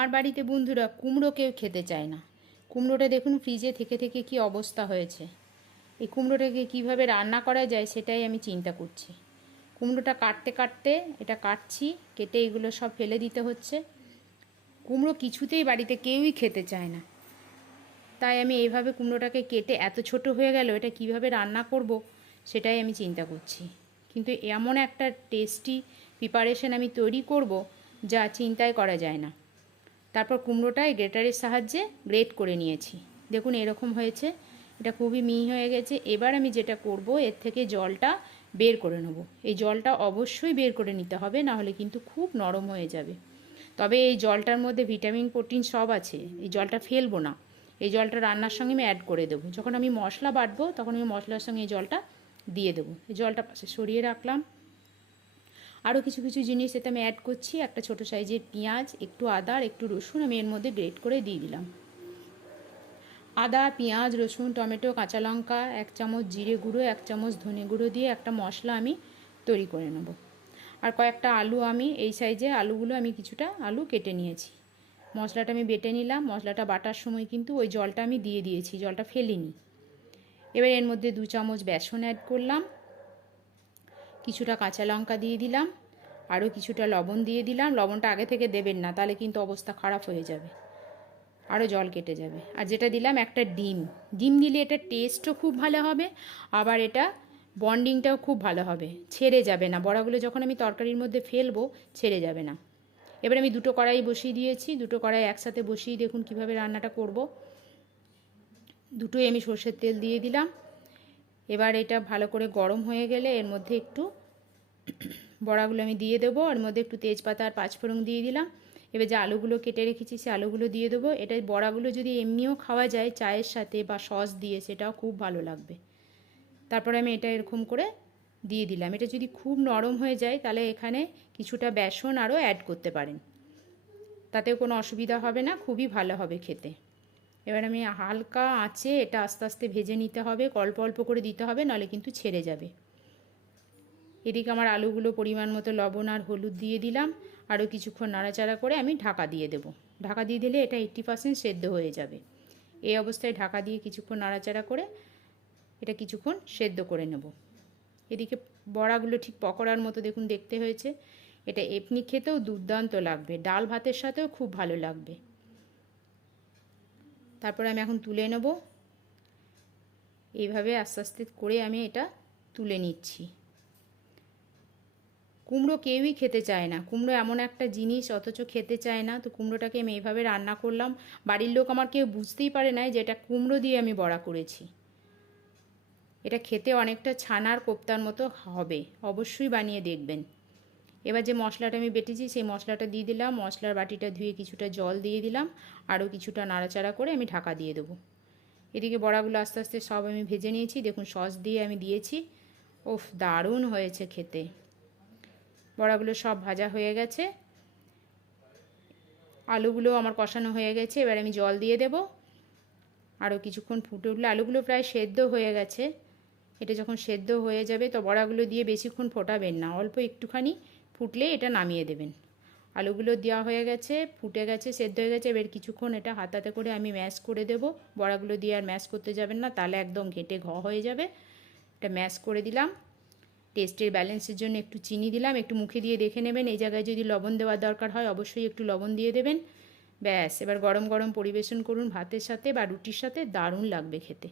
আমার বাড়িতে বন্ধুরা কুমড়ো কেউ খেতে চায় না। কুমড়োটা দেখুন ফ্রিজে থেকে থেকে কি অবস্থা হয়েছে। এই কুমড়োটাকে কীভাবে রান্না করা যায় সেটাই আমি চিন্তা করছি। কুমড়োটা কাটতে কাটতে এটা কাটছি, কেটে এগুলো সব ফেলে দিতে হচ্ছে। কুমড়ো কিছুতেই বাড়িতে কেউই খেতে চায় না। তাই আমি এইভাবে কুমড়োটাকে কেটে এত ছোট হয়ে গেল, এটা কীভাবে রান্না করব সেটাই আমি চিন্তা করছি। কিন্তু এমন একটা টেস্টি প্রিপারেশন আমি তৈরি করব যা চিন্তাই করা যায় না। তারপর কুমড়োটায় গ্রেটারের সাহায্যে গ্রেট করে নিয়েছি। দেখুন, এরকম হয়েছে। এটা খুবই মিহি হয়ে গেছে। এবার আমি যেটা করব, এর থেকে জলটা বের করে নেব। এই জলটা অবশ্যই বের করে নিতে হবে, না হলে কিন্তু খুব নরম হয়ে যাবে। তবে এই জলটার মধ্যে ভিটামিন, প্রোটিন সব আছে। এই জলটা ফেলব না। এই জলটা রান্নার সঙ্গে আমি অ্যাড করে দেবো। যখন আমি মশলা বাটবো, তখন আমি মশলার সঙ্গে এই জলটা দিয়ে দেবো। এই জলটা পাশে সরিয়ে রাখলাম। আরও কিছু কিছু জিনিস এতে আমি অ্যাড করছি। একটা ছোট সাইজের পেঁয়াজ, একটু আদা আর একটু রসুন আমি এর মধ্যে গ্রেট করে দিয়ে দিলাম। আদা, পেঁয়াজ, রসুন, টমেটো, কাঁচা লঙ্কা, এক চামচ জিরে গুঁড়ো, এক চামচ ধনে গুঁড়ো দিয়ে একটা মশলা আমি তৈরি করে নেব। আর কয়েকটা আলু আমি, এই সাইজে আলুগুলো আমি কিছুটা আলু কেটে নিয়েছি। মশলাটা আমি বেটে নিলাম। মশলাটা বাটার সময় কিন্তু ওই জলটা আমি দিয়ে দিয়েছি, জলটা ফেলিনি। এবার এর মধ্যে দু চামচ বেসন অ্যাড করলাম। কিছুটা কাঁচা লঙ্কা দিয়ে দিলাম, আরও কিছুটা লবণ দিয়ে দিলাম। লবণটা আগে থেকে দেবেন না, তাহলে কিন্তু অবস্থা খারাপ হয়ে যাবে, আরও জল কেটে যাবে। আর যেটা দিলাম একটা ডিম। ডিম দিলে এটা টেস্টও খুব ভালো হবে, আবার এটা বন্ডিংটাও খুব ভালো হবে। ছেড়ে যাবে না। বড়াগুলো যখন আমি তরকারির মধ্যে ফেলব, ছেড়ে যাবে না। এবার আমি দুটো কড়াই বসিয়ে দিয়েছি, দুটো কড়াই একসাথে বসিয়ে দেখুন কীভাবে রান্নাটা করব। দুটোই আমি সর্ষের তেল দিয়ে দিলাম। এবার এটা ভালো করে গরম হয়ে গেলে এর মধ্যে একটু বড়াগুলো আমি দিয়ে দেবো এর মধ্যে একটু তেজপাতা আর পাঁচফোড়ন দিয়ে দিলাম। এবার যে আলুগুলো কেটে রেখেছি সে আলুগুলো দিয়ে দেবো। এটা বড়াগুলো যদি এমনিও খাওয়া যায় চায়ের সাথে বা সস দিয়ে, সেটাও খুব ভালো লাগবে। তারপরে আমি এটা এরকম করে দিয়ে দিলাম। এটা যদি খুব নরম হয়ে যায়, তাহলে এখানে কিছুটা বেসন আরও অ্যাড করতে পারেন। তাতেও কোনো অসুবিধা হবে না, খুবই ভালো হবে খেতে। এবার আমি হালকা আঁচে এটা আস্তে আস্তে ভেজে নিতে হবে। অল্প অল্প করে দিতে হবে, নাহলে কিন্তু ছেড়ে যাবে। এদিকে আমার আলুগুলো পরিমাণ মতো লবণ আর হলুদ দিয়ে দিলাম। আরও কিছুক্ষণ নাড়াচাড়া করে আমি ঢাকা দিয়ে দেব। ঢাকা দিয়ে দিলে এটা এইট্টি পার্সেন্ট সেদ্ধ হয়ে যাবে। এই অবস্থায় ঢাকা দিয়ে কিছুক্ষণ নাড়াচাড়া করে এটা কিছুক্ষণ সেদ্ধ করে নেব। এদিকে বড়াগুলো ঠিক পকোড়ার মতো দেখুন, দেখতে হয়েছে। এটা এপনি খেতেও দুর্দান্ত লাগবে। ডাল ভাতের সাথেও খুব ভালো লাগবে। তারপরে আমি এখন তুলে নেব। এইভাবে আস্তে আস্তে করে আমি এটা তুলে নিচ্ছি। কুমড়ো কেউই খেতে চায় না। কুমড়ো এমন একটা জিনিস, অথচ খেতে চায় না। তো কুমড়োটাকে আমি এইভাবে রান্না করলাম। বাড়ির লোক আমার কেউ বুঝতেই পারে না যে এটা কুমড়ো দিয়ে আমি বড়া করেছি। এটা খেতে অনেকটা ছানার কোপ্তার মতো হবে। অবশ্যই বানিয়ে দেখবেন। এবার যে মশলাটা আমি বেটেছি, সেই মশলাটা দিয়ে দিলাম। মশলার বাটিটা ধুয়ে কিছুটা জল দিয়ে দিলাম। আরও কিছুটা নাড়াচাড়া করে আমি ঢাকা দিয়ে দেবো। এদিকে বড়াগুলো আস্তে আস্তে সব আমি ভেজে নিয়েছি। দেখুন, সস দিয়ে আমি দিয়েছি। ওফ, দারুণ হয়েছে খেতে। বড়াগুলো সব ভাজা হয়ে গেছে। আলুগুলো আমার কষানো হয়ে গেছে, এবার আমি জল দিয়ে দেব। আরও কিছুক্ষণ ফুটে উঠলে আলুগুলো প্রায় সেদ্ধ হয়ে গেছে। এটা যখন সেদ্ধ হয়ে যাবে তো বড়াগুলো দিয়ে বেশিক্ষণ ফোটাবেন না, অল্প একটুখানি ফুটলে এটা নামিয়ে দেবেন। আলুগুলো দেওয়া হয়ে গেছে, ফুটে গেছে, সেদ্ধ হয়ে গেছে, এবার কিছুক্ষণ এটা হাতাতে করে আমি ম্যাশ করে দেব। বড়াগুলো দিয়ে আর ম্যাশ করতে যাবেন না, তাহলে একদম ঘেটে ঘ হয়ে যাবে। এটা ম্যাশ করে দিলাম। টেস্টের ব্যালেন্সের জন্য একটু চিনি দিলাম, একটু মুখে দিয়ে দেখে নেবেন। এই জায়গায় যদি লবণ দেওয়ার দরকার হয়, অবশ্যই একটু লবণ দিয়ে দেবেন। ব্যাস, এবার গরম গরম পরিবেশন করুন ভাতের সাথে বা রুটির সাথে, দারুণ লাগবে খেতে।